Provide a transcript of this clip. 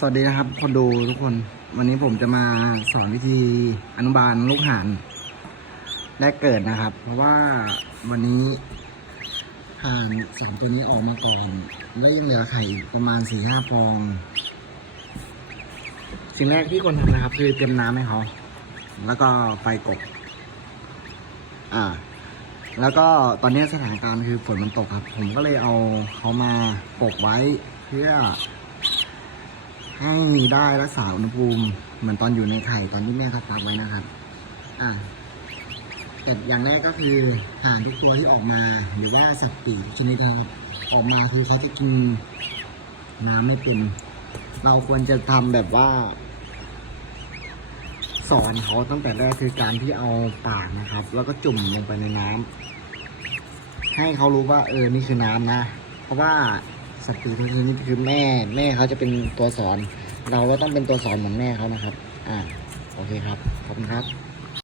สวัสดีนะครับคนดูทุกคน วันนี้ผมจะมาสอนวิธีอนุบาลลูกห่านแรกเกิดนะครับ เพราะว่าวันนี้ห่านสองตัวนี้ออกมาก่อน และยังเหลือไข่อีกประมาณสี่ห้าฟอง สิ่งแรกที่ควรทำนะครับ คือเตรียมน้ำให้เขาแล้วก็ไฟกบอ่า แล้วก็ตอนนี้สถานการณ์คือฝนมันตกครับ ผมก็เลยเอาเขามาปกไว้เพื่อ ให้ได้รักษาอุณหภูมิเหมือนตอนอยู่ในไข่ตอนที่แม่เขาฟักไว้นะครับ อ่าแต่อย่างแรกก็คือห่านทุกตัวที่ออกมา หรือว่าสัตว์ปีกชนิดนะครับ ออกมาคือเขาจะกินน้ำไม่เป็นเราควรจะทำแบบว่า สอนเขาตั้งแต่แรกคือการที่เอาปากนะครับ แล้วก็จุ่มลงไปในน้ำให้เขารู้ว่าเออนี่คือน้ำนะ เพราะว่า สัตว์ปีกนกนี่คือแม่ แม่เขาจะเป็นตัวสอน เราก็ต้องเป็นตัวสอนเหมือนแม่เขานะครับ อ่า โอเคครับ ขอบคุณครับ